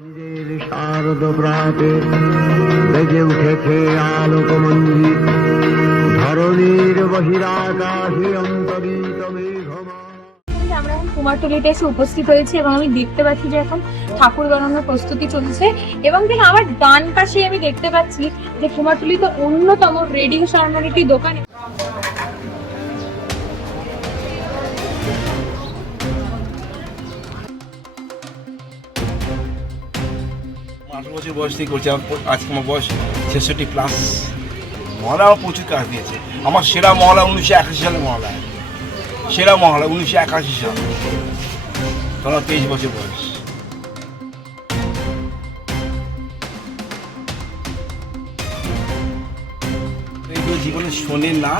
নিজের শারদ প্রাতে বেজে উঠেছে আলোকমঞ্জিত ধরণীর বহিরাকাশে অন্তরিত মেঘমালা। আমরা এখন কুমারটুলিতে এসে উপস্থিত হয়েছি এবং আমি দেখতে পাচ্ছি যে এখন ঠাকুর বানানোর প্রস্তুতি চলছে এবং ঠিক আমার ডান পাশে আমি দেখতে পাচ্ছি যে কুমারটুলিতে অন্যতম রেডিও সারমোর একটি দোকান। 18 বছর বয়স থেকে করছি, আজকে আমার বয়স 66+। মহলা আমার প্রচুর কাজ দিয়েছে। আমার সেরা মহলা 1981 সালে মহলা, সেরা মহলা 1981 সাল, তখন 23 বছর বয়স। রেডিও জীবনে শোনেন না,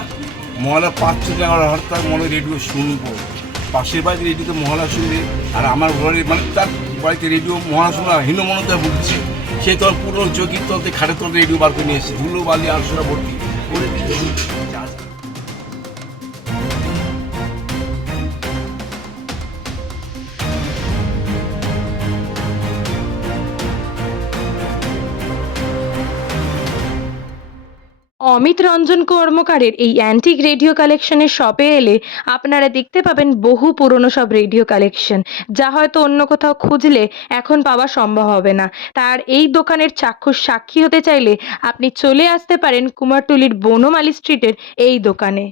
মহলা 5-11 হরতাল মনে রেডিও শুনবো। পাশের বাড়িতে রেডিওতে মহলা শুনবে, আর আমার ঘরে মানে তার বাড়িতে রেডিও মহলা শোনা হীনমনতা ভুগছে। সে তখন পুরো চৌকির তলতে খাটের তলতে রেডিও বার করে নিয়ে এসেছে, ধুলো বালি আলসোনা ভর্তি করে অমিত রঞ্জন কর্মকারের এই অ্যান্টিক রেডিও কালেকশনের শপে এলে আপনারা দেখতে পাবেন বহু পুরনো সব রেডিও কালেকশন, যা হয়তো অন্য কোথাও খুঁজলে এখন পাওয়া সম্ভব হবে না। তার এই দোকানের চাক্ষুষ সাক্ষী হতে চাইলে আপনি চলে আসতে পারেন কুমারটুলির বনমালী স্ট্রিটের এই দোকানে।